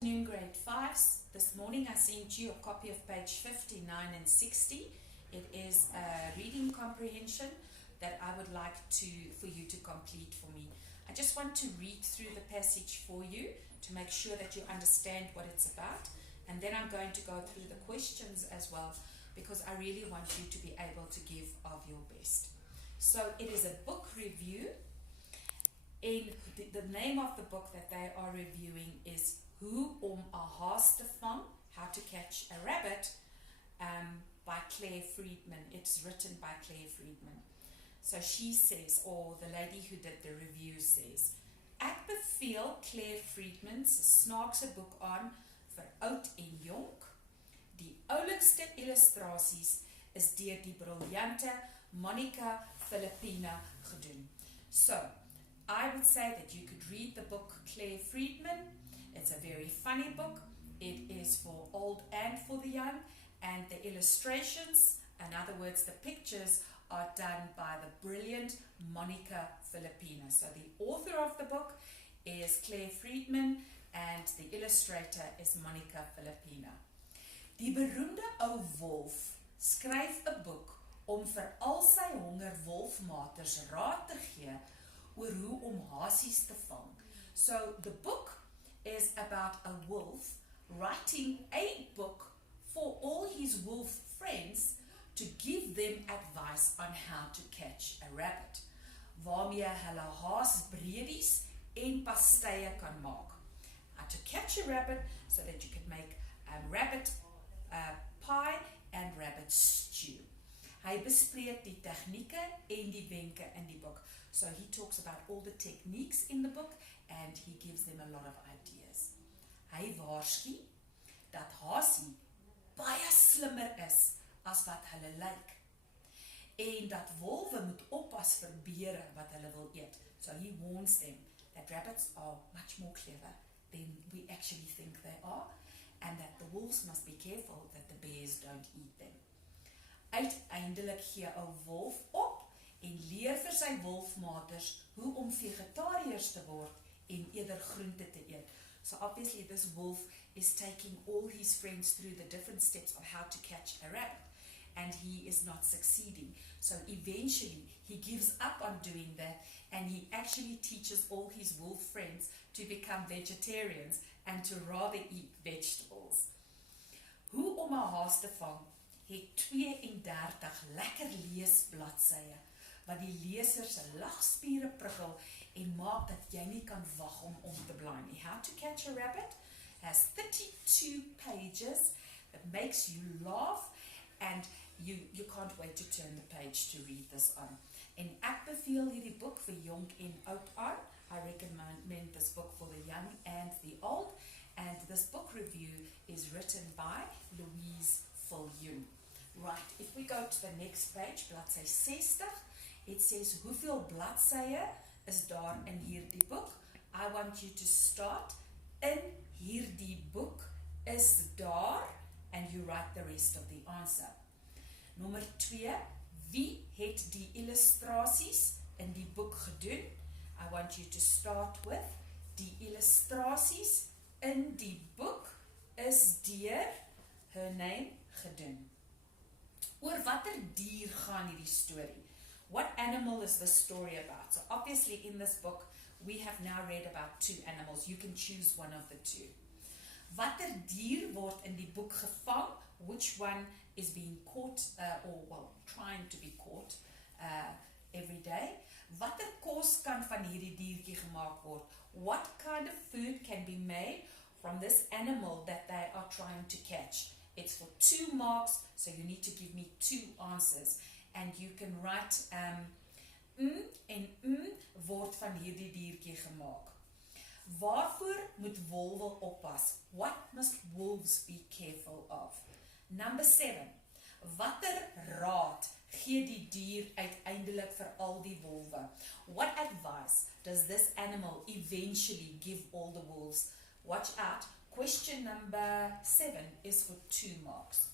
Afternoon, grade 5s. This morning I sent you a copy of page 59 and 60. It is a reading comprehension that I would like for you to complete for me. I just want to read through the passage for you to make sure that you understand what it's about, and then I'm going to go through the questions as well, because I really want you to be able to give of your best. So it is a book review, and the name of the book that they are reviewing is Hoe om 'n Haas te Vang, How to Catch a Rabbit, by Claire Friedman. It's written by Claire Friedman. So she says, or the lady who did the review says, ek beveel Claire Friedman's snaakse boek aan vir oud en jonk. Die oulikste illustrasies is deur die briljante Monica Filippina gedoen. So, I would say that you could read the book Claire Friedman. It's a very funny book. It is for old and for the young, and the illustrations, in other words, the pictures, are done by the brilliant Monica Filippina. So the author of the book is Claire Friedman, and the illustrator is Monica Filippina. Die beroemde ou wolf skryf 'n boek om vir al sy honger wolfmaters raad te gee oor hoe om hasies te vang. So the book is about a wolf writing a book for all his wolf friends to give them advice on how to catch a rabbit, waarmee hulle haasbredies en pastye kan maak. How to catch a rabbit so that you can make rabbit pie and rabbit stew. Hy bespreek die tegnieke en die wenke in die boek. So he talks about all the techniques in the book, and he gives them a lot of ideas. Hy waarsku dat hasie baie slimmer is as wat hulle lyk, en dat wolwe moet oppas vir beere wat hulle wil eet. So he warns them that rabbits are much more clever than we actually think they are, and that the wolves must be careful that the bears don't eat them. Uiteindelik gee 'n wolf op en leer vir sy wolfmaters hoe om vegetariërs te word en eerder groente te eet. So obviously this wolf is taking all his friends through the different steps of how to catch a rabbit, and he is not succeeding. So eventually he gives up on doing that, and he actually teaches all his wolf friends to become vegetarians and to rather eat vegetables. Hoe om 'n haas te vang het 32 lekker leesbladsye wat die leser se lagspiere prikkel en maak dat jy nie kan wag om te blaai nie. How to Catch a Rabbit has 32 pages that makes you laugh, and you can't wait to turn the page to read this on. En ek beveel hierdie boek vir jonk en oud aan. I recommend this book for the young and the old, and this book review is written by Louise Viljoen. Right, if we go to the next page, bladsy 60, it says, hoeveel bladsye is daar in hierdie boek? I want you to start, in hierdie boek is daar, and you write the rest of the answer. Nommer 2, wie het die illustrasies in die boek gedoen? I want you to start with, die illustrasies in die boek is deur her name gedoen. Oor watter dier gaan hierdie storie? What animal is this story about? So obviously in this book, we have now read about 2 animals. You can choose one of the 2. Watter dier word in die boek gevang? Which one is being caught, trying to be caught every day? Watter kos kan van hierdie diertjie gemaak word? What kind of food can be made from this animal that they are trying to catch? It's for 2 marks, so you need to give me 2 answers. And you can write word van hierdie diertjie gemaak. Waarvoor moet wolwe oppas? What must wolves be careful of? Number 7. Watter raad gee die dier uiteindelik vir al die wolwe? What advice does this animal eventually give all the wolves? Watch out. Question number 7 is for 2 marks.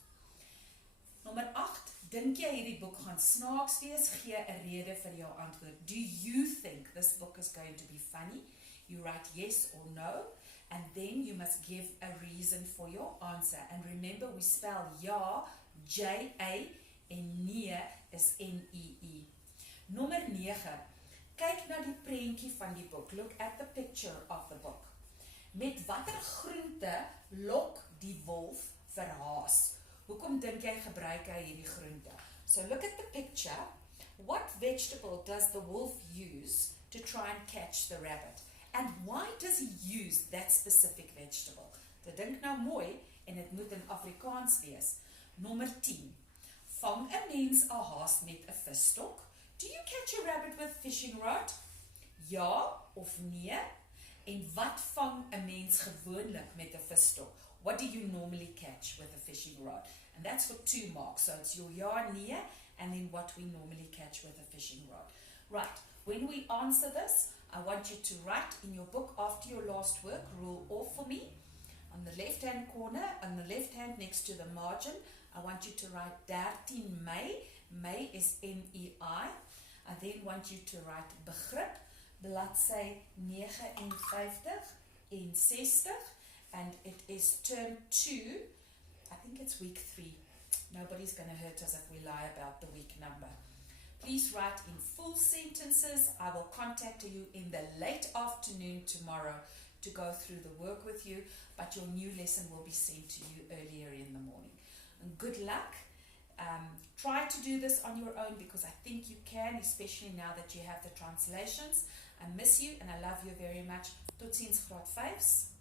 Nommer 8. Dink jy hierdie boek gaan snaaks wees? Gee 'n rede vir jou antwoord. Do you think this book is going to be funny? You write yes or no, and then you must give a reason for your answer. And remember, we spell ja, J-A, en nee is N-E-E. Nommer 9. Kyk na die prentjie van die boek. Look at the picture of the book. Met watter groente lok die wolf vir haas? Hoekom dink jy gebruik hy hierdie groente? So look at the picture. What vegetable does the wolf use to try and catch the rabbit? And why does he use that specific vegetable? Dit dink nou mooi en dit moet in Afrikaans wees. Nommer 10. Vang 'n mens 'n haas met 'n visstok? Do you catch a rabbit with fishing rod? Ja of nee? En wat vang 'n mens gewoonlik met 'n visstok? What do you normally catch with a fishing rod? And that's for 2 marks. So it's your ja, nee, and then what we normally catch with a fishing rod. Right, when we answer this, I want you to write in your book after your last work, rule all for me. On the left-hand corner, on the left hand next to the margin, I want you to write 13 Mei. Mei is M-E-I. I then want you to write Begrip, bladsy 59 en 60. And it is term 2. I think it's week 3. Nobody's going to hurt us if we lie about the week number. Please write in full sentences. I will contact you in the late afternoon tomorrow to go through the work with you, but your new lesson will be sent to you earlier in the morning. And good luck. Try to do this on your own because I think you can, especially now that you have the translations. I miss you and I love you very much. Tot ziens, graad 5's.